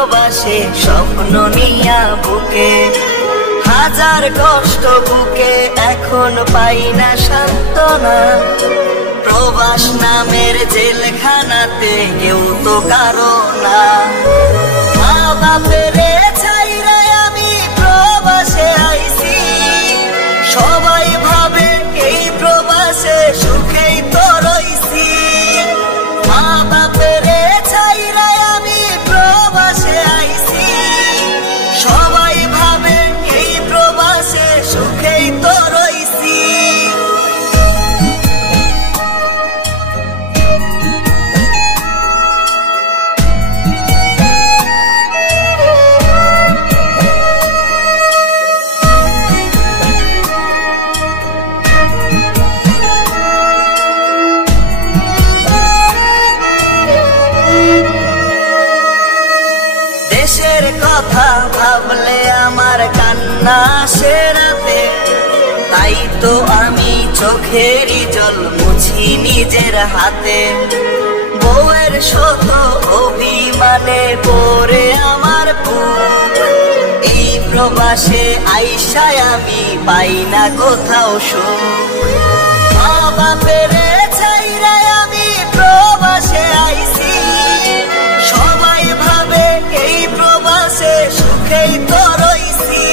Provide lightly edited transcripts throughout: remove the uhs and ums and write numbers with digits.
প্রবাসে স্বপ্ন নিয়া বুকে, হাজার কষ্ট বুকে এখন পাই না সান্ত্বনা। প্রবাস নামের জেলখানাতে কেউ তো কারো না। মা বাপের ছাইরা আমি প্রবাসে আইছি, সবাই ভাবে এই প্রবাসে সুখেই তো রইছি। মা বাপের ছাইরা আমি প্রবাসে আইছি, সবাই ভাবে এই প্রবাসে সুখেই তো রইছি। দেশের কথা ভাবলে আমার কান্না আসে রাতে, তাই তো আমি চোখেরই জল মুছি নিজের হাতে। বউয়ের শত অভিমানে পড়ে আমার বুক, এই প্রবাসে আইসায় আমি পাই না কোথাও সুখ। মা বাপের ছাইরা আমি প্রবাসে আইছি, সবাই ভাবে এই প্রবাসে সুখেই তো রইছি।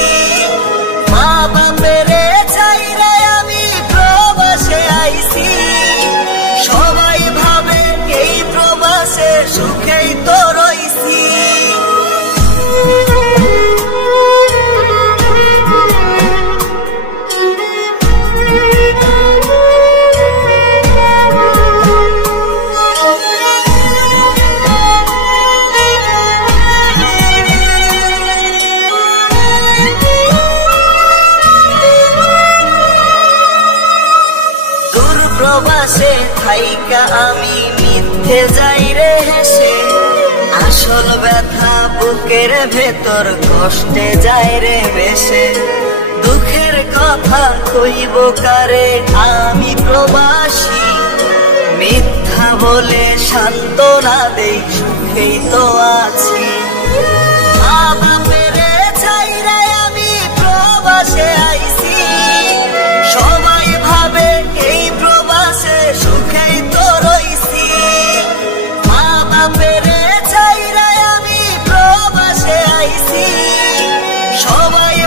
মা বাপের ছাইরা আমি প্রবাসে আইছি, সবাই ভাবে এই প্রবাসে সুখেই তো রইছি। প্রবাসে থাইকা আমি মিথ্যে যাই রে হেসে, আসল ব্যথা বুকের ভেতর কষ্টে যায় রে বেশে। দুঃখের কথা কইব কারে আমি প্রবাসী, মিথ্যা বলে সান্ত্বনা দেই সুখেই তো আছি। মা বাপের ছাইরা আমি প্রবাসে আইছি, সবাই ভাবে এই প্রবাসে সুখেই তো রইছি। মা বাপের ছাইরা আমি প্রবাসে আইছি, সবাই